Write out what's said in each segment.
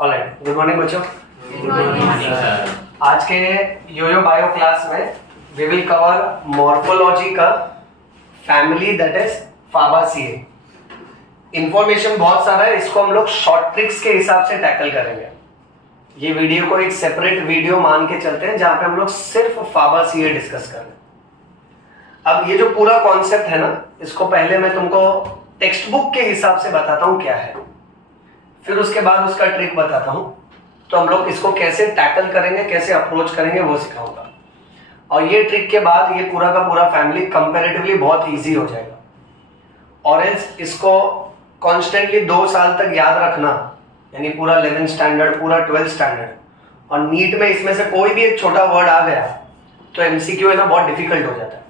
Alright, good morning बच्चों। Good morning sir. आज के योयो बायो क्लास में वी विल कवर मॉर्फोलॉजी का फैमिली दैट इज फाबासिए। इंफॉर्मेशन बहुत सारा है, इसको हम लोग शॉर्ट ट्रिक्स के हिसाब से टैकल करेंगे। ये वीडियो को एक सेपरेट वीडियो मान के चलते हैं जहां पे हम लोग सिर्फ फाबासिए डिस्कस कर रहे हैं। अब ये जो पूरा कॉन्सेप्ट है ना, इसको पहले मैं तुमको टेक्स्ट बुक के हिसाब से बताता हूं क्या है, फिर उसके बाद उसका ट्रिक बताता हूं। तो हम लोग इसको कैसे टैकल करेंगे, कैसे अप्रोच करेंगे, वो सिखाऊंगा। और ये ट्रिक के बाद ये पूरा का पूरा फैमिली कंपैरेटिवली बहुत इजी हो जाएगा। और इसको कॉन्स्टेंटली 2 साल तक याद रखना, यानी पूरा 11th स्टैंडर्ड, पूरा 12th स्टैंडर्ड। और नीट में इसमें से कोई भी एक छोटा वर्ड आ गया तो एमसीक्यू है ना, बहुत डिफिकल्ट हो जाता है।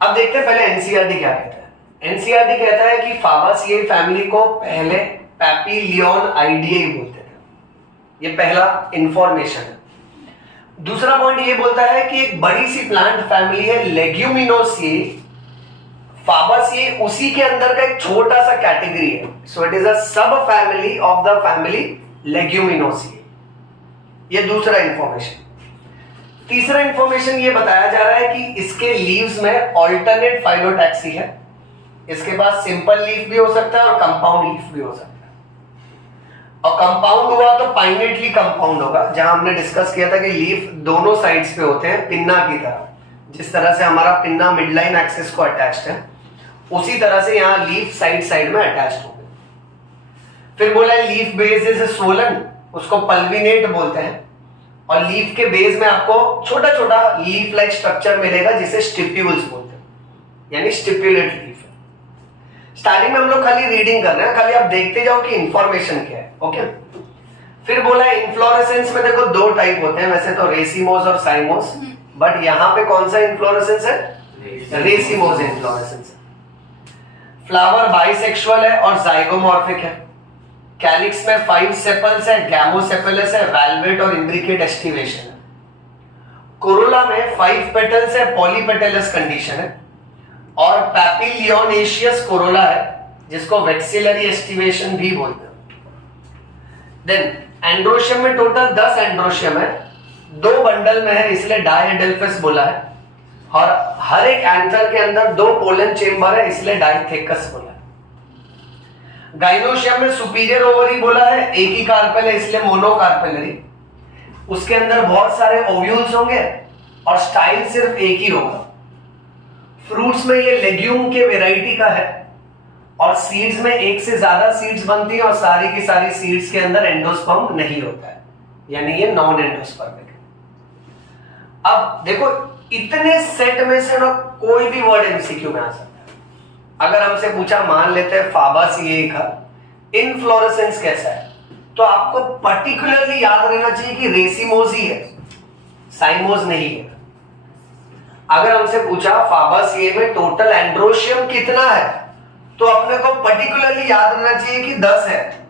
अब देखते हैं पहले एनसीईआरटी क्या कहता है। एनसीईआरटी कहता है कि फाबासिए फैमिली को पहले पैपिलियन आइडियाई बोलते थे। ये पहला इंफॉर्मेशन है। दूसरा पॉइंट ये बोलता है कि एक बड़ी सी प्लांट फैमिली है लेग्यूमिनोसिए। फाबासिए उसी के अंदर का एक छोटा सा कैटेगरी है, सो it is a subfamily of the family लेग्यूमिनोसिए। ये दूसरा इंफॉर्मेशन। तीसरा इंफॉर्मेशन ये बताया जा रहा है कि इसके लीव्स में ऑल्टरनेट फाइलोटैक्सी है। इसके पास सिंपल लीफ भी हो सकता है और कंपाउंड लीफ भी हो सकता है। और कंपाउंड हुआ तो पाइनेटली कंपाउंड होगा, जहां हमने डिस्कस किया था कि लीफ दोनों साइड्स पे होते हैं पिन्ना की तरह। जिस तरह से हमारा पिन्ना मिडलाइन एक्सिस को अटैच्ड है, उसी तरह से यहां लीफ साइड साइड में अटैच्ड हो गए। फिर बोला लीफ बेस इज स्वोलन, उसको पल्विनेट बोलते हैं। और लीफ के बेस में आपको छोटा छोटा लीफ लाइक स्ट्रक्चर मिलेगा जिसे स्टिप्यूल्स बोलते हैं, यानी स्टिप्युलेट लीफ है। स्टार्टिंग में हम लोग खाली रीडिंग कर रहे हैं, खाली आप देखते जाओ कि इंफॉर्मेशन क्या है। ओके। फिर बोला इन्फ्लोरेसेंस में देखो 2 टाइप होते हैं वैसे तो, रेसिमोस और साइमोस। बट यहां पे कौन सा इन्फ्लोरेसेंस है? Racemose inflorescence. फ्लावर बाइसेक्सुअल है और जाइगोमॉर्फिक है। कैलिक्स में 5 सेपल्स है, गैमोसेपलस है, वैल्वेट और इम्ब्रिकेट एस्टिवेशन है। कोरोला में 5 पेटल्स है, पॉलीपेटलस कंडीशन है। और पैपिलियोनेशियस कोरोला है, जिसको वेक्सिलरी एस्टिवेशन भी बोलते हैं। देन एंड्रोशियम में टोटल 10 एंड्रोशियम है, 2 बंडल में है इसलिए डायएडेल्फस बोला है। और हर एक एंथर के अंदर 2 पोलन चेंबर है इसलिए डाइथेकस बोला है। गाइनोशियम में सुपीरियर ओवरी बोला है, एक ही कार्पेल है इसलिए मोनोकार्पेलरी। उसके अंदर बहुत सारे ओव्यूल्स होंगे और स्टाइल सिर्फ एक ही होगा। फ्रूट्स में ये लेग्यूम के वैरायटी का है और सीड्स में एक से ज्यादा सीड्स बनती हैं और सारी की सारी सीड्स के अंदर एंडोस्पर्म नहीं होता है, यानी ये नॉन एंडोस्पर्मिक है। अब देखो इतने सेट में से ना कोई भी वर्ड एमसीक्यू में आ सकता है। अगर हमसे पूछा, मान लेते हैं फाबासिए का इनफ्लोरेसेंस कैसा है, तो आपको पर्टिकुलरली याद रहना चाहिए कि रेसिमोस ही है, साइमोस नहीं है। अगर हमसे पूछा फाबासिए में टोटल एंड्रोशियम कितना है, तो अपने को पर्टिकुलरली याद रहना चाहिए कि 10 है,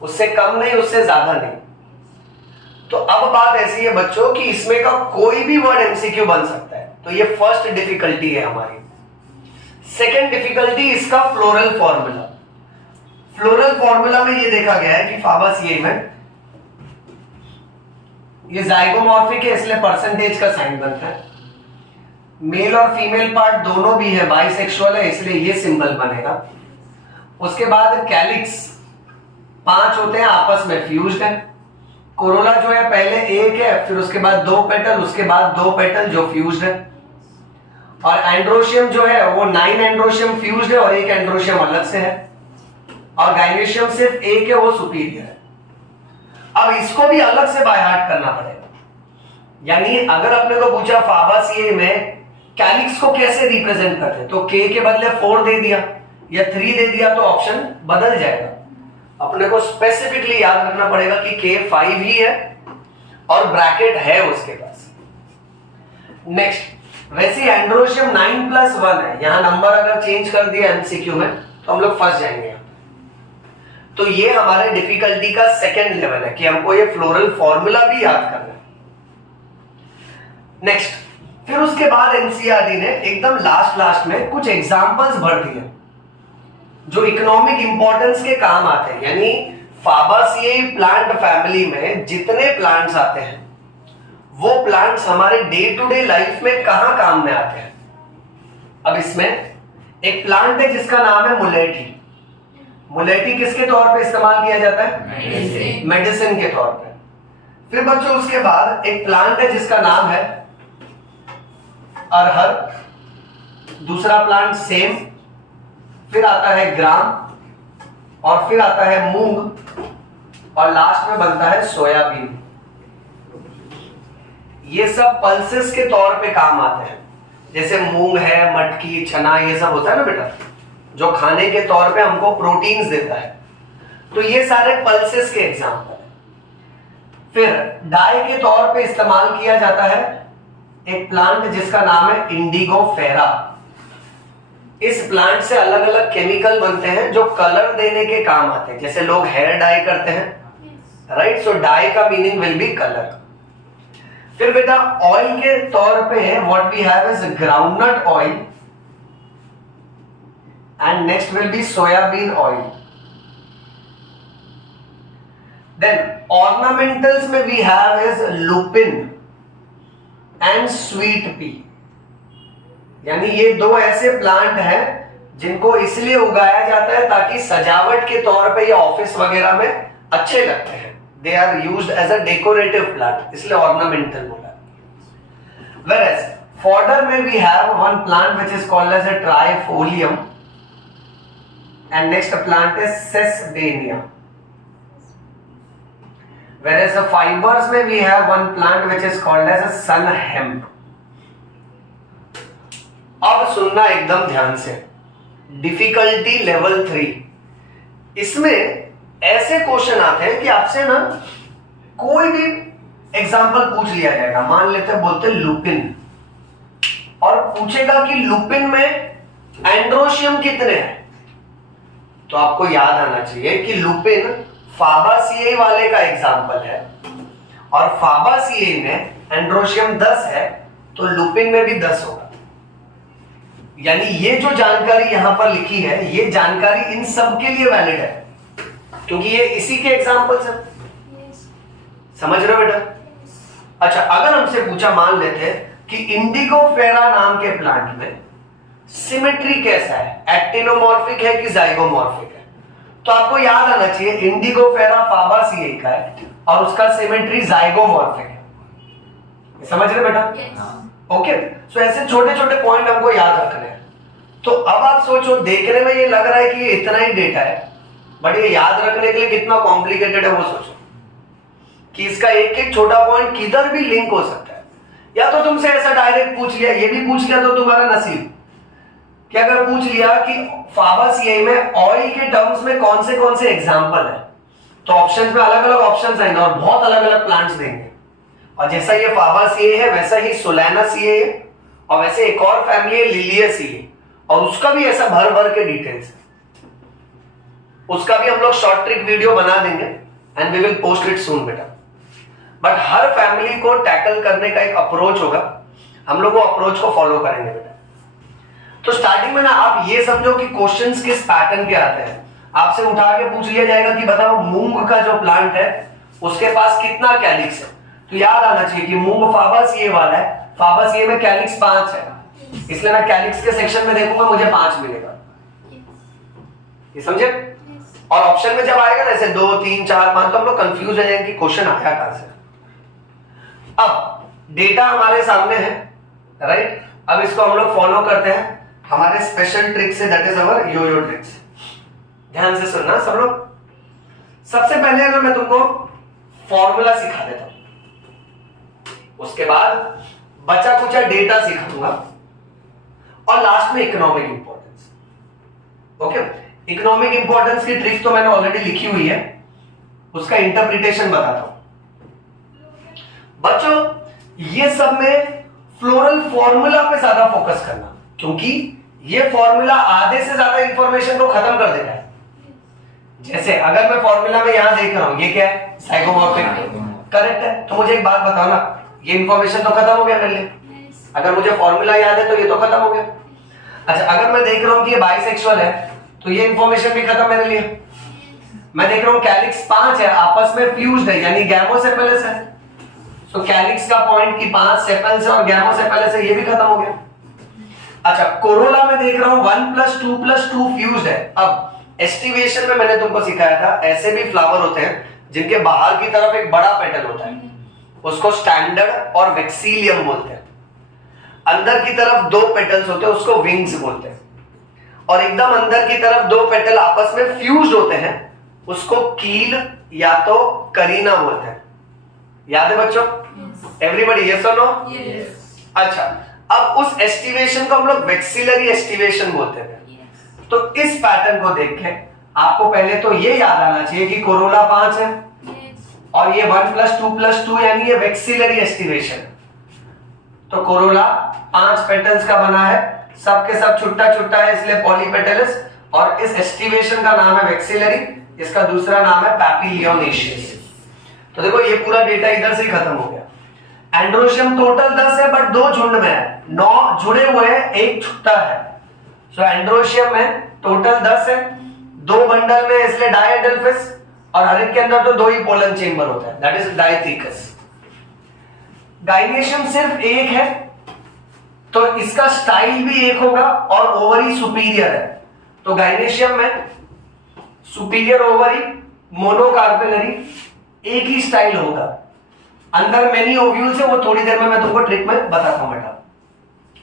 उससे कम नहीं, उससे ज्यादा नहीं। तो अब बात ऐसी है बच्चों कि इसमें का कोई भी वर्ड एमसीक्यू बन सकता है। तो ये फर्स्ट डिफिकल्टी है हमारी। सेकेंड डिफिकल्टी इसका फ्लोरल फॉर्मूला। फ्लोरल फॉर्मूला में ये देखा गया है कि फाबासिए में ये जाइगोमॉर्फिक है इसलिए परसेंटेज का साइन बनता है। मेल और फीमेल पार्ट दोनों भी है, बाइसेक्सुअल है इसलिए ये सिंबल बनेगा। उसके बाद कैलिक्स 5 होते हैं, आपस में फ्यूज्ड है। कोरोला जो है पहले एक है, फिर उसके बाद 2 पेटल, उसके बाद 2 पेटल जो फ्यूज्ड है। और एंड्रोशियम जो है वो 9 एंड्रोशियम फ्यूज्ड है और 1 एंड्रोशियम अलग से है। और गाइनेशियम सिर्फ 1 है, वो सुपीरियर है। अब इसको भी अलग से बाय हार्ट करना पड़ेगा। यानी अगर अपने को पूछा फाबासिए में कैलिक्स को कैसे रिप्रेजेंट करते हैं, तो के बदले 4 दे दिया या 3 दे दिया तो ऑप्शन बदल जाएगा। अपने को स्पेसिफिकली याद रखना पड़ेगा कि के 5 ही है और ब्रैकेट है उसके पास। नेक्स्ट, वैसे एंड्रोशियम 9+1 है, यहां नंबर अगर चेंज कर दिया एमसीक्यू में तो हम लोग फंस जाएंगे। तो ये हमारे डिफिकल्टी का सेकेंड लेवल है कि हमको ये फ्लोरल फॉर्मूला भी याद करना है। नेक्स्ट, फिर उसके बाद एनसीईआरटी ने एकदम लास्ट में कुछ एग्जांपल्स भर दिए जो इकोनॉमिक इंपॉर्टेंस के काम आते हैं। यानी फाबासिएई प्लांट फैमिली में जितने प्लांट्स आते हैं वो प्लांट्स हमारे डे टू डे लाइफ में कहां काम में आते हैं? अब इसमें एक प्लांट है जिसका नाम है मुलेठी। मुलेठी किसके तौर पे इस्तेमाल किया जाता है? मेडिसिन के तौर पे। फिर बच्चों उसके बाद एक प्लांट है जिसका नाम है अरहर, दूसरा प्लांट सेम, फिर आता है ग्राम और फिर आता है मूंग और लास्ट में बनता है सोयाबीन। ये सब पल्सेस के तौर पे काम आते हैं। जैसे मूंग है, मटकी, चना, ये सब होता है ना बेटा, जो खाने के तौर पे हमको प्रोटीन्स देता है। तो ये सारे पल्सेस के एग्जांपल है। फिर डाई के तौर पे इस्तेमाल किया जाता है एक प्लांट जिसका नाम है इंडिगो फेरा। इस प्लांट से अलग अलग केमिकल बनते हैं जो कलर देने के काम आते हैं। जैसे लोग हेयर डाई करते हैं, राइट? सो डाई का मीनिंग विल बी कलर। फिर बेटा ऑयल के तौर पे what we have is groundnut oil and next will be soybean oil. Then ornamentals में we have is lupin and sweet pea. यानी ये दो ऐसे प्लांट हैं जिनको इसलिए उगाया जाता है ताकि सजावट के तौर पे ये ऑफिस वगैरह में अच्छे लगते हैं। They are used as a decorative plant, इसलिए ऑर्नामेंटल बोला। Whereas fodder में we have one plant which is called as a trifolium and next plant is sesbania. Whereas the fibers में we have one plant which is called as a sun hemp. अब सुनना एकदम ध्यान से, difficulty level 3। इसमें ऐसे question आते हैं कि आपसे ना कोई भी एग्जाम्पल पूछ लिया जाएगा। मान लेते हैं बोलते लुपिन और पूछेगा कि लुपिन में एंड्रोशियम कितने हैं, तो आपको याद आना चाहिए कि लुपिन फाबासिएई वाले का एग्जाम्पल है और फाबासिएई में एंड्रोशियम 10 है तो लुपिन में भी 10 होगा। यानी ये जो जानकारी यहां पर लिखी है ये जानकारी इन सब के लिए वैलिड है क्योंकि ये इसी के एग्जाम्पल्स हैं। समझ रहे हो बेटा? अच्छा, अगर हमसे पूछा, मान लेते हैं कि इंडिगो फेरा नाम के प्लांट में सिमेट्री कैसा है, एक्टिनोमॉर्फिक है कि जाइगोमॉर्फिक है, तो आपको याद आना चाहिए इंडिगो फेरा फाबासिएई का है और उसका सिमेट्री जाइगोमॉर्फिक है। समझ रहे बेटा? ओके, सो ऐसे छोटे छोटे पॉइंट हमको याद रखने हैं। तो अब आप सोचो, देखने में ये लग रहा है कि ये इतना ही डेटा है, बट ये याद रखने के लिए कितना कॉम्प्लिकेटेड है वो सोचो कि इसका एक एक छोटा पॉइंट किधर भी लिंक हो सकता है। या तो तुमसे ऐसा डायरेक्ट पूछ लिया, ये भी पूछ लिया तो तुम्हारा नसीब कि अगर पूछ लिया कि फाबासिएई में ऑयल के टर्म्स में कौन से एग्जांपल है, तो ऑप्शंस में अलग अलग ऑप्शंस आएंगे और बहुत अलग अलग प्लांट्स देंगे। और जैसा ये फाबासिएई है वैसा ही सोलानासिएई है और वैसे एक और फैमिली है लिलियसिएई और उसका भी ऐसा भर भर के डिटेल्स है। उसका भी हम लोग शॉर्ट ट्रिक वीडियो बना देंगे and we will post it soon बेटा। बट हर फैमिली को टैकल करने का एक अप्रोच होगा, हम लोग वो अप्रोच को फॉलो करेंगे बेटा। तो स्टार्टिंग में ना आप ये समझो कि क्वेश्चंस किस पैटर्न के आते हैं। आपसे उठा के पूछ लिया जाएगा कि बताओ मूंग का जो प्लांट है उसके पास कितना कैलिक्स है, तो याद आना चाहिए कि मूंग फाबासिएई वाला है, फाबासिएई में कैलिक्स 5 है, इसलिए मैं कैलिक्स के सेक्शन में देखूंगा मुझे 5 मिलेगा। ये समझे? और ऑप्शन में जब आएगा ना ऐसे 2, 3, 4, 5 तो हम लोग कंफ्यूज हो जाएंगे कि क्वेश्चन आया कहां से। अब डेटा हमारे सामने है, राइट? अब इसको हम लोग फॉलो करते हैं हमारे स्पेशल ट्रिक से, that is our yoyo tricks. ध्यान से सुनना सब लोग। सबसे पहले ना मैं तुमको फॉर्मूला सिखा देता हूं, उसके बाद बचा कुचा डेटा सिखाऊंगा और लास्ट में economic importance. Okay, economic importance की ट्रिक तो मैंने ऑलरेडी लिखी हुई है, उसका इंटरप्रिटेशन बताता हूं। बच्चों ये सब में फ्लोरल फॉर्मूला पे ज्यादा फोकस करना क्योंकि ये फॉर्मूला आधे से ज्यादा इंफॉर्मेशन को खत्म कर देता है। जैसे अगर मैं फॉर्मूला में यहां देख रहा हूं, ये क्या है? जाइगोमॉर्फिक, करेक्ट है। तो मुझे एक बात बताओ ना, ये इंफॉर्मेशन तो खत्म हो गया मेरे लिए। अगर मुझे फॉर्मूला याद है तो ये तो खत्म हो गया। अच्छा, अगर मैं देख रहा हूं कि ये बाइसेक्सुअल है तो ये इंफॉर्मेशन भी खत्म मेरे लिए। मैं देख रहा हूं कैलिक्स 5 है, आपस में फ्यूज्ड है यानी गैमोसेपेलस है। सो कैलिक्स का पॉइंट की 5 सेपल्स है और गैमोसेपेलस है, ये भी खत्म हो गया। अच्छा, कोरोला में देख रहा हूं 1+2+2 फ्यूज्ड है। अब एस्टिवेशन में मैंने तुमको सिखाया था, ऐसे भी फ्लावर होते हैं जिनके बाहर की तरफ एक बड़ा पेटल होता है, उसको स्टैंडर्ड और वेक्सीलियम बोलते हैं। अंदर की तरफ 2 पेटल्स होते हैं, उसको विंग्स बोलते हैं। और एकदम अंदर की तरफ 2 पेटल आपस में फ्यूज्ड होते हैं, उसको कील या तो करीना बोलते हैं। याद है बच्चों? एवरीबॉडी यस और नो? अच्छा, अब उस एस्टिवेशन को हम लोग वेक्सिलरी एस्टिवेशन बोलते थे। तो इस पैटर्न को देख के आपको पहले तो ये याद आना चाहिए कि कोरोला 5 है और ये 1+2+2 यानी ये वेक्सिलरी एस्टिवेशन। तो कोरोला 5 पेटल्स का बना है, सबके सब छुट्टा छुट्टा है इसलिए पॉलीपेटलस, और इस एस्टिवेशन का नाम है वेक्सिलरी, इसका दूसरा नाम है पैपिलियोनेशियस। तो देखो ये पूरा डेटा इधर से ही खत्म हो गया। एंड्रोशियम टोटल 10 है बट 2 झुंड में है, 9 जुड़े हुए हैं, 1 छुट्टा है। सो एंड्रोशियम में टोटल 10 है, 2 बंडल में इसलिए डायएडल्फिस, और हर एक के अंदर तो 2 ही पोलन चेंबर होता है, दैट इज डायथीकस। गाइनेशियम सिर्फ 1 है, तो इसका स्टाइल भी 1 होगा और ओवरी सुपीरियर है। तो गाइनेशियम में सुपीरियर ओवरी, मोनोकार्पेलरी, एक ही स्टाइल होगा। अंदर मेनी ओव्यूल्स है, वो थोड़ी देर में मैं तुमको ट्रिक में बताता हूं बेटा।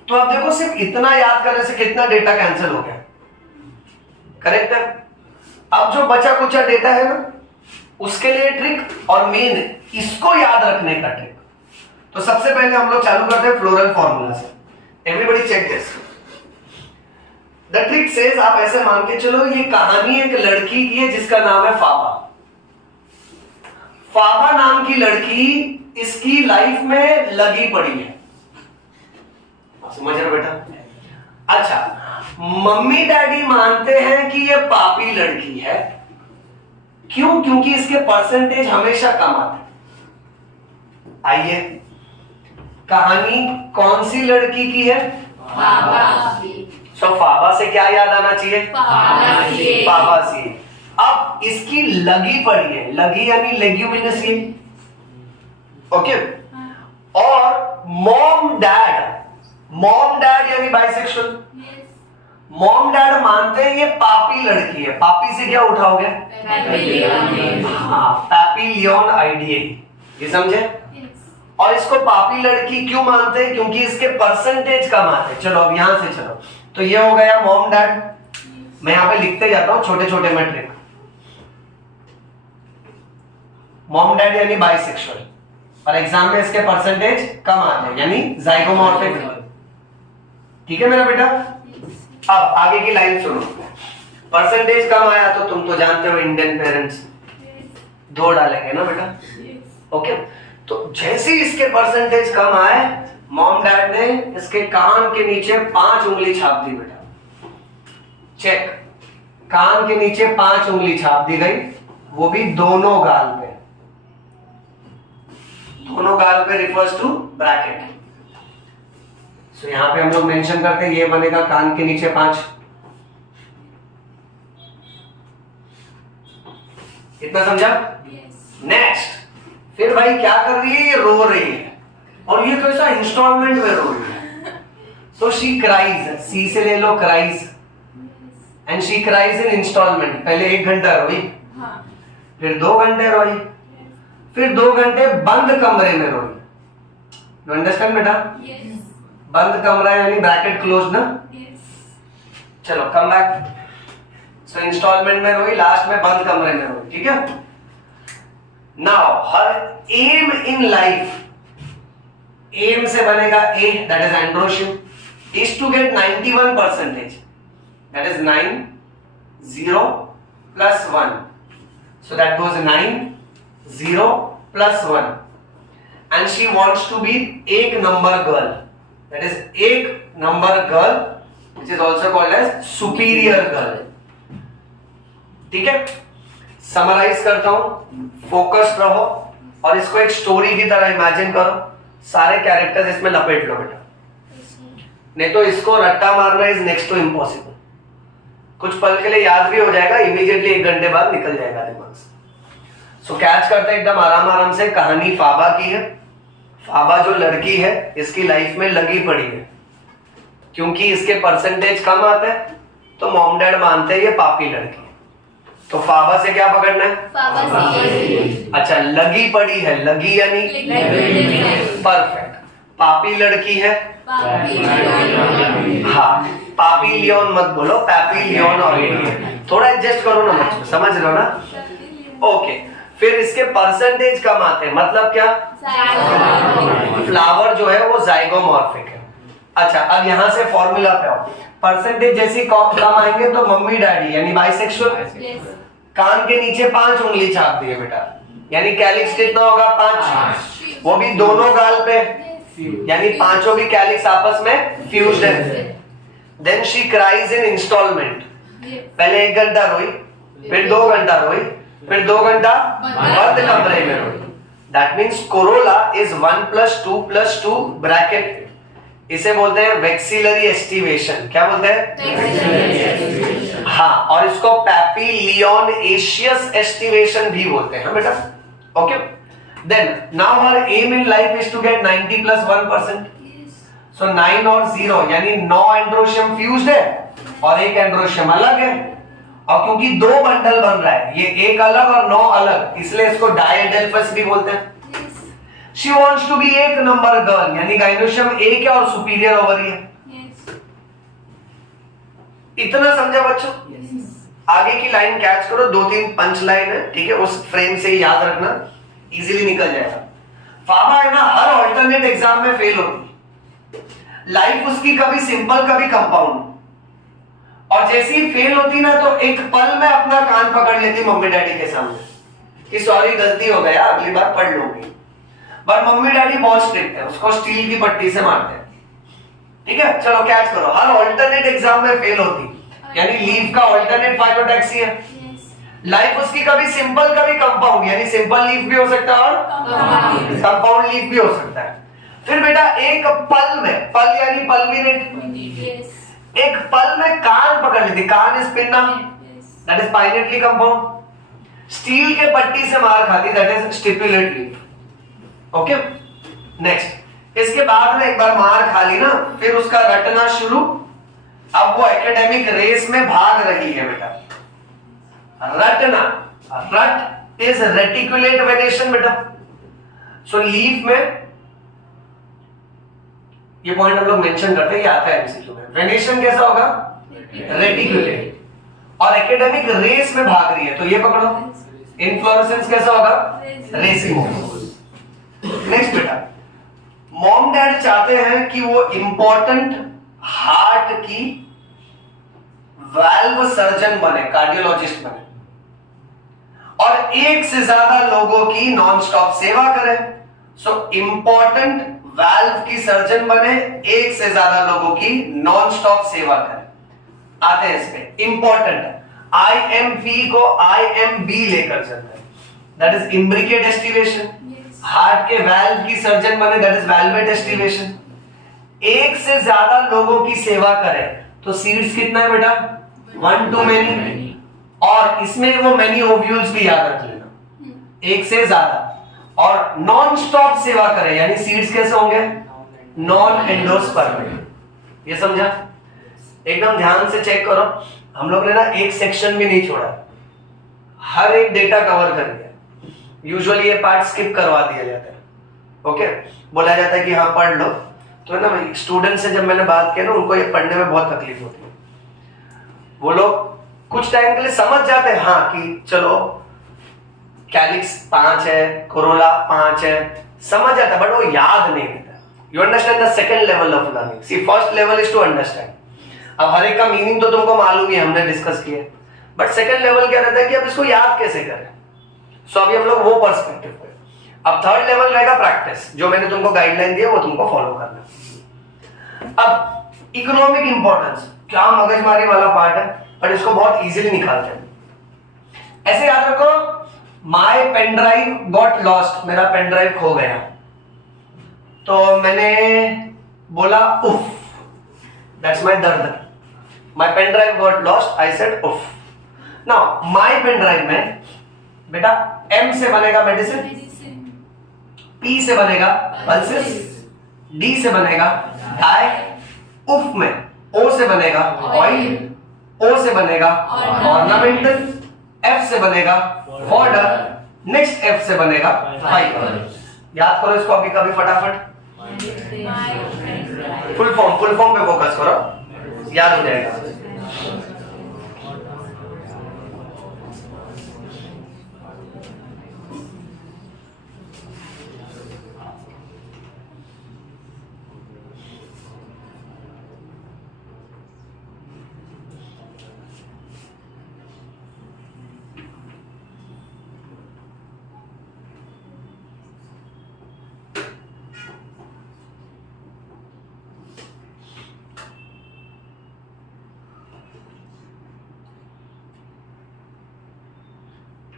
तो अब देखो सिर्फ इतना याद करने से कितना डेटा कैंसिल हो गया, करेक्ट है? अब जो बचा कुचा डेटा है ना, उसके लिए ट्रिक और मेन इसको याद रखने का ट्रिक। तो सबसे पहले हम लोग चालू करते हैं फ्लोरल फॉर्मूला से। Everybody check this. The trick says, आप ऐसे मान के चलो ये कहानी एक लड़की की है जिसका नाम है फाबा। फाबा नाम की लड़की इसकी लाइफ में लगी पड़ी है, समझ रहे हो बेटा? अच्छा, मम्मी डैडी मानते हैं कि ये पापी लड़की है। क्यों? क्योंकि इसके परसेंटेज हमेशा कम आते हैं। आइए, कहानी कौन सी लड़की की है? फाबा। सो फाबा से क्या याद आना चाहिए? फाबा से। अब इसकी लगी पड़ी है, लगी यानी लेग्यूमिनसी, ओके। और मॉम डैड यानी बाइसेक्सुअल। मॉम डैड मानते हैं ये पापी लड़की है। पापी से क्या उठाओगे? हाँ, पैपिलियन आइडियल, ये समझे? और इसको पापी लड़की क्यों मानते हैं? क्योंकि इसके परसेंटेज कम आते हैं। चलो अब यहां से चलो, तो ये हो गया मॉम डैड। मैं यहां पे लिखते जाता हूं छोटे छोटे में ट्रिक। मॉम डैड यानी बाइसेक्सुअल, और एग्जाम में इसके परसेंटेज कम आते हैं यानी जाइगोमॉर्फिक। ठीक है मेरा बेटा? अब आगे की लाइन सुनो। परसेंटेज कम आया तो तुम तो जानते हो इंडियन पेरेंट्स 2 डालेंगे ना बेटा, ओके। तो जैसे ही इसके परसेंटेज कम आए, मॉम डैड ने इसके कान के नीचे 5 उंगली छाप दी बेटा। चेक, कान के नीचे 5 उंगली छाप दी गई, वो भी दोनों गाल पे। दोनों गाल पे रिफर्स टू ब्रैकेट। सो यहां पे हम लोग मेंशन करते हैं, ये बनेगा कान के नीचे 5। इतना समझा? नेक्स्ट, फिर भाई क्या कर रही है? ये रो रही है, और ये कैसा इंस्टॉलमेंट में रो रही है। सो शी क्राइज, सी से ले लो cries, and she cries in instalment. पहले 1 घंटा रोई, फिर 2 घंटे रोई, फिर 2 घंटे बंद कमरे में रोई। यू अंडरस्टैंड बेटा? बंद कमरा यानी ब्रैकेट क्लोज ना? चलो कम बैक। सो इंस्टॉलमेंट में रोई, लास्ट में बंद कमरे में रोई, ठीक है? Now her M in life, M से बनेगा A, that is androecium, is to get 91%, that is 9 0 plus 1, so that goes 9 0 plus 1, and she wants to be एक number girl, that is एक number girl, which is also called as superior girl. ठीक है? Summarise करता हूं, focused रहो और इसको एक स्टोरी की तरह इमेजिन करो। सारे कैरेक्टर्स इसमें लपेट लो बेटा, नहीं तो इसको रट्टा मारना इज नेक्स्ट टू इम्पॉसिबल। कुछ पल के लिए याद भी हो जाएगा, इमीडिएटली 1 घंटे बाद निकल जाएगा दिमाग से। सो कैच करते हैं एकदम आराम आराम से। कहानी फाबा की है। फाबा जो लड़की है इसकी लाइफ में लगी पड़ी है, क्योंकि इसके परसेंटेज कम आते हैं तो मॉम डैड मानते हैं ये पापी लड़की है। तो फाबा से क्या पकड़ना है? अच्छा, लगी पड़ी है, लगी यानी परफेक्ट। पापी लड़की है, हाँ पापी लियोन मत बोलो, पैपी लियोन और थोड़ा एडजस्ट करो ना मुझको, समझ रहे हो ना? ओके, फिर इसके परसेंटेज कम आते हैं, मतलब क्या? फ्लावर जो है वो जाइगोमॉर्फिक है। अच्छा, अब यहां से फॉर्मूला पे आओ। परसेंटेज जैसी कम आएंगे तो मम्मी डैडी यानी बाइसेक्सुअल। कान के नीचे 5 उंगली छाप दिए बेटा, यानी कैलिक्स कितना होगा? 5, वो भी दोनों गाल पे, यानी पांचों भी कैलिक्स आपस में फ्यूज्ड है। Then she cries in instalment, पहले 1 घंटा रोई, फिर 2 घंटा रोई, फिर 2 घंटा बंद कमरे में रोई। That means Corolla is 1 + 2 + 2 bracket, इसे बोलते हैं वेक्सिलरी एस्टिवेशन। क्या बोलते हैं? हाँ, और इसको पैपीलियन एशियस एस्टिवेशन भी बोलते हैं बेटा। Okay, then now her M in life is to get 90 + 1%। So 9 और 0 यानी 9 एंड्रोशियम फ्यूज्ड है और 1 एंड्रोशियम अलग है। और क्योंकि 2 बंडल बन रहा है, ये 1 अलग और 9 अलग, इसलिए इसको डायडेल्फस भी बोलते हैं। She wants to be 1 number girl, यानी गाइनोशियम 1 है और सुपीरियर ओवरी है। इतना समझा बच्चों? आगे की लाइन कैच करो, 2-3 पंच लाइन है, ठीक है, उस फ्रेम से याद रखना, इजीली निकल जाएगा। फाबा है ना, हर ऑल्टरनेट एग्जाम में फेल होती, लाइफ उसकी कभी सिंपल कभी कंपाउंड, और जैसे ही फेल होती ना तो एक पल में अपना कान पकड़ लेती मम्मी डैडी के सामने कि सॉरी गलती हो गया, अगली बार पढ़ लूंगी। पर मम्मी डैडी बहुत स्ट्रिक्ट है, उसको स्टील की पट्टी से मारते हैं। ठीक है, चलो कैच करो, हर ऑल्टरनेट एग्जाम में फेल होती, यानी लीफ का ऑल्टरनेट फाइलोटैक्सी है। लाइफ उसकी कभी सिंपल कभी कंपाउंड, यानी सिंपल लीफ भी हो सकता है और कंपाउंड लीफ भी हो सकता है। फिर बेटा एक पल में, पल यानी पल्विनेट, एक पल में कान पकड़ लेती, कान is pinna, that is pinnately compound. Steel के पट्टी से मार खाती, that is stipulate leaf. Okay, next, इसके बाद में एक बार मार खा ली ना, फिर उसका रटना शुरू। अब वो एकेडमिक रेस में भाग रही है बेटा। रटना, रट इज रेटिकुलेट वेनेशन बेटा। सो लीफ में ये पॉइंट हम लोग मेंशन करते हैं, ये आता है एमसीक्यू में। वेनेशन कैसा होगा? रेटिकुलेट। और एकेडमिक रेस में भाग रही है तो ये पकड़ो, इन्फ्लोरेसेंस कैसा होगा? रेसिमो। नेक्स्ट बेटा, मॉम डैड चाहते हैं कि वो इंपॉर्टेंट हार्ट की वाल्व सर्जन बने, कार्डियोलॉजिस्ट बने, और 1 से ज्यादा लोगों की नॉन स्टॉप सेवा करें। सो इंपॉर्टेंट वाल्व की सर्जन बने, 1 से ज्यादा लोगों की नॉन स्टॉप सेवा करें। आते हैं इसमें इंपॉर्टेंट, IMP को IMB लेकर चलते हैं, that is imbricate aestivation. Heart के वाल्व की सर्जन बने, दैट इज वाल्वेट एस्टिवेशन। 1 से ज्यादा लोगों की सेवा करें तो सीड्स कितना है बेटा? 1 to many, और इसमें वो मेनी ओव्यूल्स भी याद रख लेना, 1 से ज्यादा। और नॉन स्टॉप सेवा करें यानी सीड्स कैसे होंगे? Non endospermic. ये समझा? एकदम ध्यान से चेक करो, हम लोग ने ना एक सेक्शन भी नहीं छोड़ा, हर एक डेटा कवर कर दिया। यूजुअली ये पार्ट स्किप करवा दिया जाता है। ओके, बोला जाता है कि हाँ पढ़ लो, तो ना स्टूडेंट से जब मैंने बात की ना, उनको ये पढ़ने में बहुत तकलीफ होती है। वो लोग कुछ टाइम के लिए समझ जाते हैं हाँ कि चलो कैलिक्स 5 है, कोरोला 5 है, समझ जाता है, बट वो याद नहीं रहता। You understand the second level of learning. See first level is to understand, अब हर एक का मीनिंग तो तुमको मालूम ही है, हमने डिस्कस किया, बट सेकंड लेवल क्या रहता है कि अब इसको याद कैसे करें। सो अभी हम लोग वो पर्सपेक्टिव पे। अब थर्ड लेवल रहेगा प्रैक्टिस, जो मैंने तुमको गाइडलाइन दी है वो तुमको फॉलो करना। अब इकोनॉमिक इंपॉर्टेंस, क्या मगजमारी वाला पार्ट है, बट इसको बहुत इजीली निकालते हैं। ऐसे याद रखो, my pen drive got lost, मेरा पेन ड्राइव खो गया, तो मैंने बोला उफ, दैट्स माय दर्द, My pen drive got lost. I said oof. Now my pen drive में बेटा M से बनेगा मेडिसिन, P से बनेगा पल्सेस, D से बनेगा डाई, उफ में O से बनेगा ऑयल, O से बनेगा ऑर्नामेंटल, F से बनेगा फॉर्डर, नेक्स्ट F से बनेगा फाइबर। याद करो इसको अभी कभी फटाफट। फुल फॉर्म पे फोकस करो, याद हो जाएगा।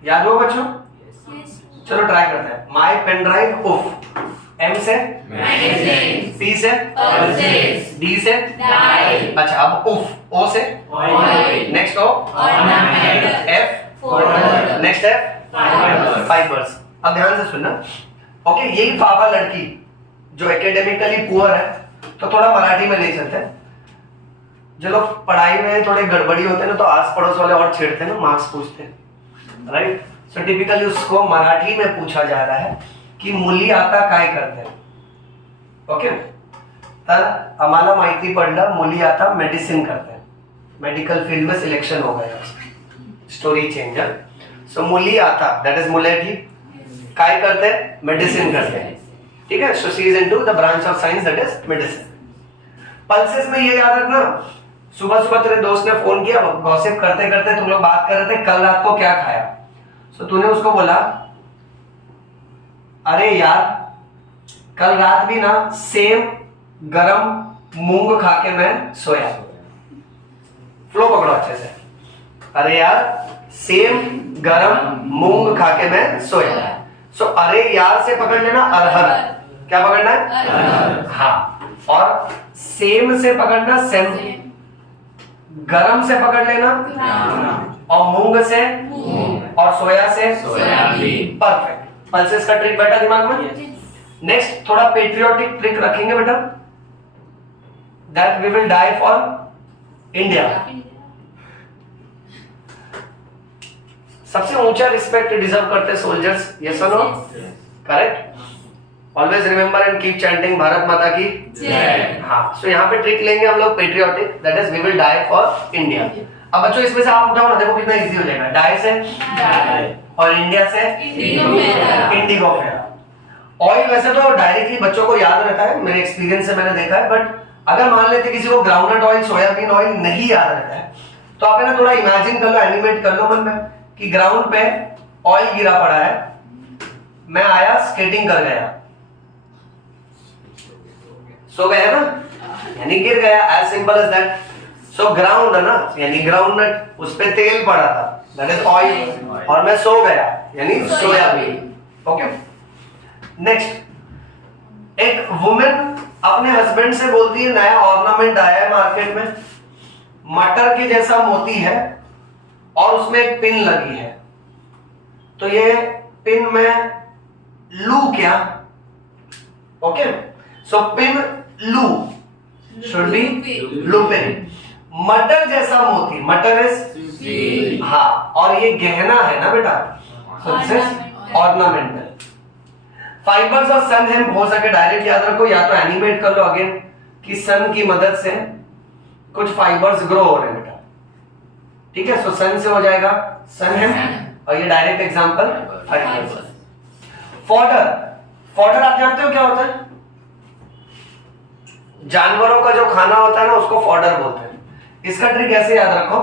याद हो बच्चों? चलो ट्राई करते हैं। माई पेन ड्राइव उफ, M से मेडिसिन, P से पल्सेस, D से डाई, अच्छा अब उफ, O से oil, next O, ornamental, F, fodder, next F, fibres. Fibres. अब ध्यान से सुनना, ओके? यही फावा लड़की जो एकेडमिकली पुअर है तो थोड़ा मराठी में नहीं चलते, जो लोग पढ़ाई में थोड़े गड़बड़ी होते हैं ना तो आस पड़ोस वाले और छेड़ते हैं ना, मार्क्स पूछते हैं, राइट? सो टिपिकली उसको मराठी में पूछा जा रहा है की मुली आता काय करते, ओके? तर आम्हाला माहिती पडलं मुली आता मेडिसिन करते हैं, मेडिकल फील्ड में सिलेक्शन हो गया, स्टोरी चेंजर। सो मुली आता दैट इज मुलेठी, काय करते हैं? मेडिसिन करते हैं, ठीक है? So she is into the branch of science that is medicine. Pulses में ये याद रखना, सुबह सुबह तेरे दोस्त ने फोन किया, गॉसिप करते करते तुम लोग बात कर रहे थे कल रात को क्या खाया, सो तूने उसको बोला अरे यार कल रात भी ना सेम गरम मूंग खा के मैं सोया। फ्लो पकड़ो अच्छे से। अरे यार सेम गरम मूंग खा के मैं सोया। सो अरे यार से पकड़ लेना अरहर, क्या पकड़ना है? हाँ। और सेम से पकड़ना सेम, गरम से पकड़ लेना, और मूंग से और सोया से सोयाबीन। परफेक्ट। पल्सेस का ट्रिक बेटा दिमाग में। नेक्स्ट थोड़ा पेट्रियोटिक ट्रिक रखेंगे बेटा, that we will die for India. सबसे ऊंचा रिस्पेक्ट डिजर्व करते सोल्जर्स, यस और no? Correct. Always remember and keep chanting Bharat माता की जय। हाँ, सो यहाँ पे ट्रिक लेंगे हम लोग patriotic, that is we will die for India. अब बच्चों इसमें से आप उठाओ ना, देखो कितना इजी हो जाएगा। डाई से और इंडिया से इंडिगो फेरा। ऑयल वैसे तो डायरेक्टली बच्चों को याद रहता है, मेरे एक्सपीरियंस से मैंने देखा है, बट अगर मान लेते किसी को ग्राउंडनट ऑयल, सोयाबीन ऑयल नहीं याद रहता है तो आप ना थोड़ा इमेजिन कर लो, एनिमेट कर लो मन में कि ग्राउंड पे ऑयल गिरा पड़ा है, मैं आया स्केटिंग कर गया, सो गया ना, यानी गिर गया, as simple as that. So ground है ना, यानी ग्राउंडनट, उस पे तेल पड़ा था, दैट इज ऑयल, और मैं सो गया यानी सोयाबीन। ओके। नेक्स्ट, एक वुमेन अपने हस्बैंड से बोलती है नया ऑर्नामेंट आया है मार्केट में, मटर के जैसा मोती है और उसमें एक पिन लगी है, तो ये पिन में लू क्या? ओके, सो पिन लू शुड बी लुपिन। मटर जैसा मोती, मटर इज, हाँ, और ये गहना है ना बेटा, so this is ornamental. Fibres और सन हेम्प हो सके डायरेक्ट याद रखो, या तो एनिमेट कर लो अगेन कि सन की मदद से कुछ फाइबर्स ग्रो हो रहे हैं बेटा, ठीक है? सो सन से हो जाएगा सन हेम्प, और ये direct example fibres. Fodder, fodder आप जानते हो क्या होता है? जानवरों का जो खाना होता है ना उसको फॉडर बोलते हैं। इसका ट्रिक ऐसे याद रखो,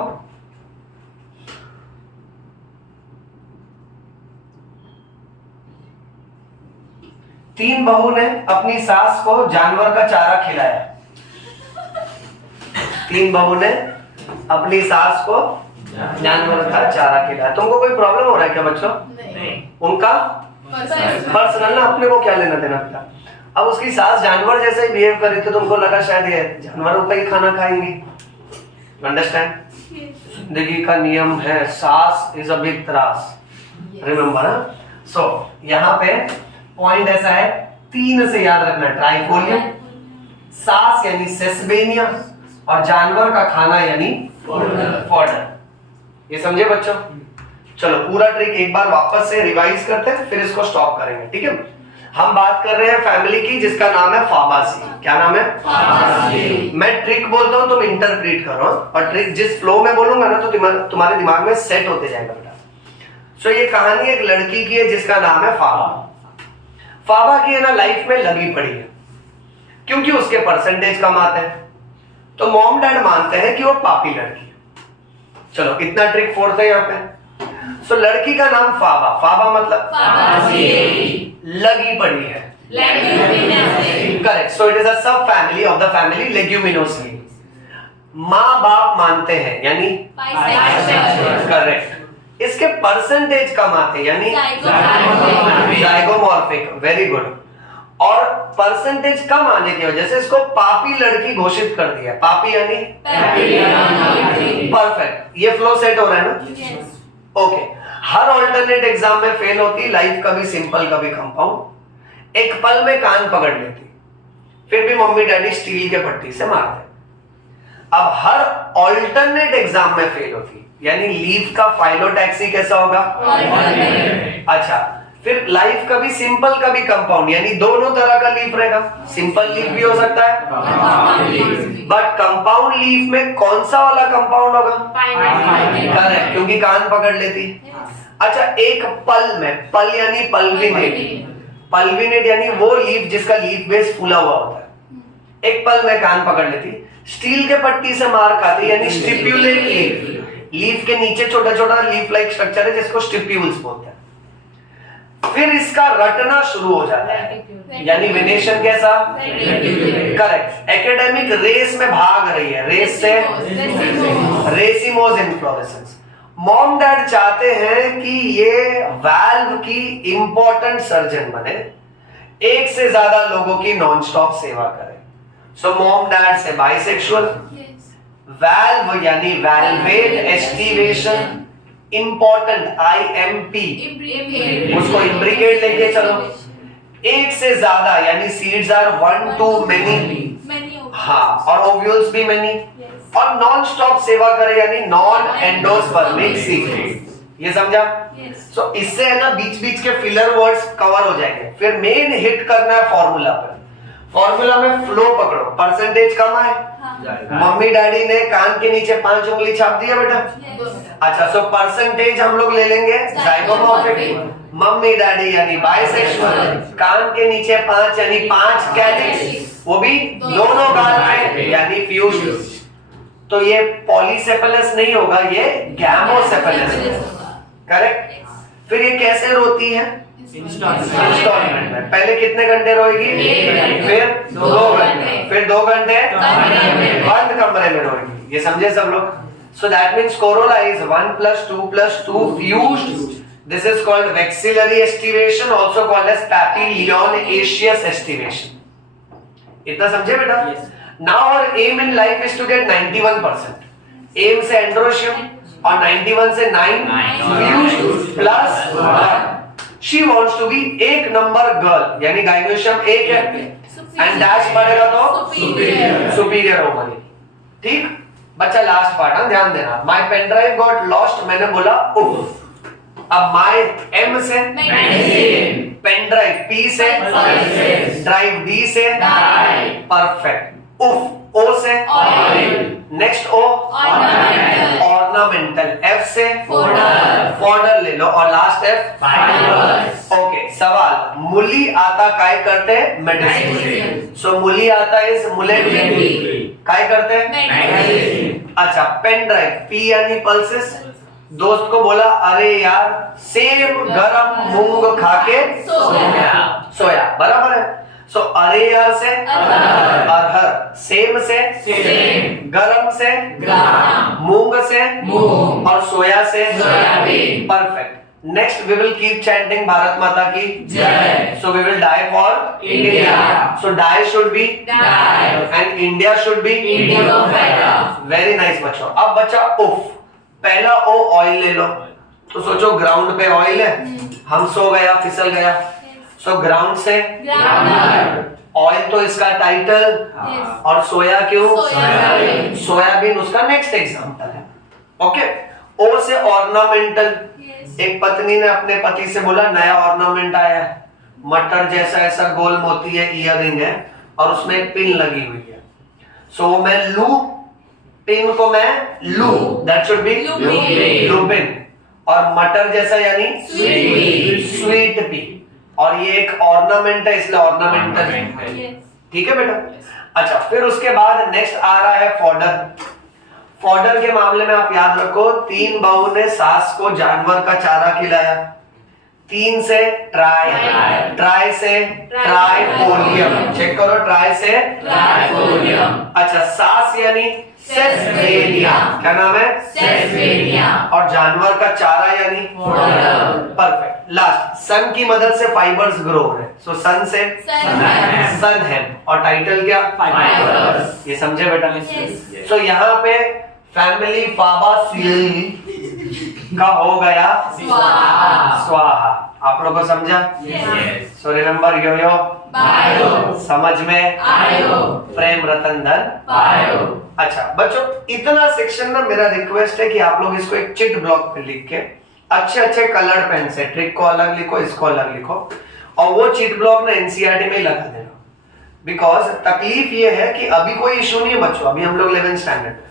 तीन बहू ने अपनी सास को जानवर का चारा खिलाया। तीन बहू ने अपनी सास को जानवर का चारा खिलाया। तुमको कोई प्रॉब्लम हो रहा है क्या बच्चों? नहीं। उनका पर्सनल ना, अपने को क्या लेना देना था। अब उसकी सास जानवर जैसे ही बिहेव करी तो तुमको लगा शायद ये जानवरों का ही खाना खाएंगी, अंडरस्टैंड? जिंदगी का नियम है, सास इज अ बिग त्रास, रिमेम्बर? सो यहाँ पे पॉइंट ऐसा है, 3 से याद रखना, ट्राइफोलियम, सास यानी सेसबेनिया, और जानवर का खाना यानी फॉडर। ये समझे बच्चों? चलो पूरा ट्रिक एक बार वापस से रिवाइज करते हैं, फिर इसको स्टॉप करेंगे, ठीक है? हम बात कर रहे हैं फैमिली की जिसका नाम है फाबासी। क्या नाम है? फाबासी। मैं ट्रिक बोलता हूं, तुम इंटरप्रेट करो, और ट्रिक जिस फ्लो में बोलूंगा ना तो तुम्हारे दिमाग में सेट होते जाएगा बेटा। सो ये कहानी एक लड़की की है जिसका नाम है फाबा। फाबा की है ना लाइफ में लगी पड़ी है, क्योंकि उसके परसेंटेज कम आते हैं, तो मॉम डैड मानते हैं कि वो पापी लड़की है। चलो इतना ट्रिक फोड़ते हैं यहाँ पे। सो लड़की का नाम फाबा, फाबा मतलब लगी पड़ी है, correct. So it is a subfamily of the family leguminosae. माँ बाप मानते हैं यानी करेक्ट। इसके परसेंटेज कम आते हैं यानी जाइगोमॉर्फिक, वेरी गुड। और परसेंटेज कम आने की वजह से इसको पापी लड़की घोषित कर दिया। पापी यानी परफेक्ट। ये फ्लो सेट हो रहा है ना? ओके। हर ऑल्टरनेट एग्जाम में फेल होती, लाइफ कभी सिंपल कभी कंपाउंड, एक पल में कान पकड़ लेती, फिर भी मम्मी डैडी स्टील के पट्टी से मारते। अब हर ऑल्टरनेट एग्जाम में फेल होती, यानी लीव का फाइलोटैक्सी कैसा होगा? अच्छा, फिर लाइफ कभी सिंपल कभी कंपाउंड, यानी दोनों तरह का लीव रहेगा। सिंपल लीव भी हो सकता है, बट कंपाउंड लीव में कौन सा वाला कंपाउंड होगा? करेक्ट, क्योंकि कान पकड़ लेती। अच्छा, एक पल में, पल यानी पल्विनेट, पल्विनेट यानी वो लीव जिसका लीफ बेस फूला हुआ होता है, एक पल में कान पकड़ लेती। स्टील के पट्टी से मार खाती यानी स्टिप्यूलेट लीफ, लीफ के नीचे छोटा छोटा लीफ लाइक स्ट्रक्चर है जिसको स्टिप्यूल्स बोलते हैं। फिर इसका रटना शुरू हो जाता है, यानी विनेशन कैसा? करेक्ट। एकेडमिक रेस में भाग रही है, रेस से रेसिमोस इन्फ्लोरेसेंस। मॉम डैड चाहते हैं कि ये वाल्व की इंपॉर्टेंट सर्जन बने, एक से ज्यादा लोगों की नॉन स्टॉप सेवा करे। सो मॉम डैड से बाइसेक्सुअल, वाल्व यानी वाल्वेट एस्टिवेशन, इंपॉर्टेंट IMP, उसको इम्प्रिकेट लेके चलो। एक से ज्यादा यानी सीड्स आर 1 to many, हाँ, और ओव्यूल्स भी many, और नॉन स्टॉप सेवा करे यानी नॉन एंडोस्पर्मिक सीक्रेट। ये समझा? सो इससे है ना बीच बीच के फिलर वर्ड्स कवर हो जाएंगे। फिर मेन हिट करना है फॉर्मूला पर। फॉर्मूला में फ्लो पकड़ो, परसेंटेज कम आए, मम्मी डैडी ने कान के नीचे 5 उंगली छाप दिया बेटा। अच्छा, सो परसेंटेज हम लोग ले लेंगे जाइगोमॉर्फिक, मम्मी डैडी यानी बाइसेक्सुअल, कान के नीचे 5 यानी 5 कैलिक्स, वो भी दोनों गाल में यानी फ्यूज। तो ये पॉलीसेफेलस नहीं होगा, ये गैमोसेफेलस होगा, करेक्ट। फिर ये कैसे रोती है? इंस्टॉलमेंट में। पहले कितने घंटे रोएगी? फिर 2 घंटे, फिर 2 घंटे बंद कमरे में रोएगी। ये समझे सब लोग? So that means corolla is 1 + 2 + 2 fused. This is called vexillary estivation, also called as papilionaceous estivation. इतना समझे बेटा? Now our aim in life is to get 91%. Aim से एंड्रोशियम और 91 से 9 fused plus 1. She wants to be एक number girl, यानी gynoecium 1 है, and dash बढ़ेगा तो सुपीरियर ओवरी। ठीक बच्चा, लास्ट पार्ट है, ध्यान देना। My pen drive got lost, मैंने बोला उफ। अब माय M से पेन ड्राइव, P से ड्राइव, D से परफेक्ट, उफ O से नेक्स्ट O ऑर्नामेंटल, F से फॉर्डर ले लो, और लास्ट F ओके। सवाल, मूली आता काय करते? मेडिसिन। सो मूली आता इज मुलेट्री, काय करते हैं? अच्छा, पेन ड्राइव, P यानी पल्सेस। दोस्त को बोला अरे यार सेम गरम मूंग खा के सोया, बराबर है। सो अरे यार से अरहर, सेम से गरम से मूंग से, और सोया से perfect. Next, we will keep chanting Bharat Mata ki Jai. So we will die for India. So die should be Die. and India should be Indigo feather. Very nice बच्चों। अब बच्चा उफ, पहला ओ ऑयल ले लो। तो सोचो ground पे oil है, हम सो गया, फिसल गया। सो ग्राउंड से Groundnut. ऑयल तो इसका टाइटल, और सोया क्यों? सोयाबीन। सोयाबीन उसका नेक्स्ट एग्जांपल है। ओके, ओ से ऑर्नामेंटल। एक पत्नी ने अपने पति से बोला नया ऑर्नामेंट आया है, मटर जैसा ऐसा गोल मोती है, इयररिंग है और उसमें एक पिन लगी हुई है। सो मैं लू, पिन को मैं लू, that should be Lupin. Lupin. और मटर जैसा यानी Sweet. Sweet pea. और ये एक ऑर्नामेंट है इसलिए ऑर्नामेंटल। ठीक है बेटा। अच्छा, फिर उसके बाद नेक्स्ट आ रहा है फॉडर। फॉडर के मामले में आप याद रखो, 3 बहू ने सास को जानवर का चारा खिलाया। 3 से ट्राई, ट्राई से ट्राइफोलियम। चेक करो, ट्राई से Trifolium. अच्छा, सास यानी सेसवेलिया। क्या नाम है? Sesquilia. और जानवर का चारा यानी Fodder. परफेक्ट। लास्ट, सन की मदद से फाइबर्स ग्रो हो रहे हैं। सो सन से Sunham. सन है। और टाइटल क्या? Fibers. ये समझे बेटा? Yes. सो यहाँ पे फैमिली फाबासियली का हो गया स्वाहा. स्वाहा। आप लोगों को समझा? Yes. सो रिमेम्बर यो Bio. समझ में आयो. प्रेम रतन धन। Bio. अच्छा बच्चों, इतना सेक्शन ना मेरा रिक्वेस्ट है कि आप लोग इसको एक चिट ब्लॉक पे लिख के अच्छे अच्छे कलर पेन से ट्रिक को अलग लिखो, इसको अलग लिखो, और वो चिट ब्लॉक ना एनसीईआरटी में लगा देना। बिकॉज तकलीफ ये है कि अभी कोई इशू नहीं है बच्चों, अभी हम लोग 11th स्टैंडर्ड में,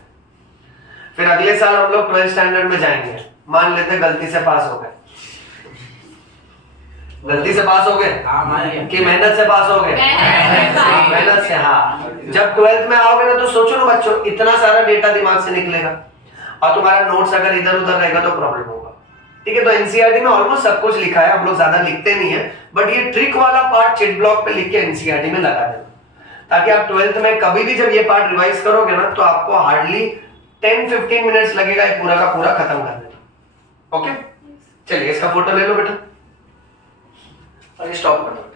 फिर अगले साल हम लोग 12th स्टैंडर्ड में जाएंगे। मान लेते गलती से पास हो गए, गलती से पास हो गए कि मेहनत से पास हो गए? मेहनत से। हाँ, जब 12th में आओगे ना तो सोचो ना बच्चों, इतना सारा डेटा दिमाग से निकलेगा और तुम्हारा नोट्स अगर इधर उधर रहेगा तो प्रॉब्लम होगा। ठीक है, तो एनसीईआरटी में ऑलमोस्ट सब कुछ लिखा है, हम लोग ज्यादा लिखते नहीं है, बट ये ट्रिक वाला पार्ट चिट ब्लॉक पे लिख के एनसीईआरटी में लगा देना, ताकि आप 12th में कभी भी जब ये पार्ट रिवाइज करोगे ना तो आपको हार्डली 10-15 मिनट्स लगेगा ये पूरा का पूरा खत्म कर देना। ओके, चलिए इसका फोटो ले लो बेटा और स्टॉप कर दो।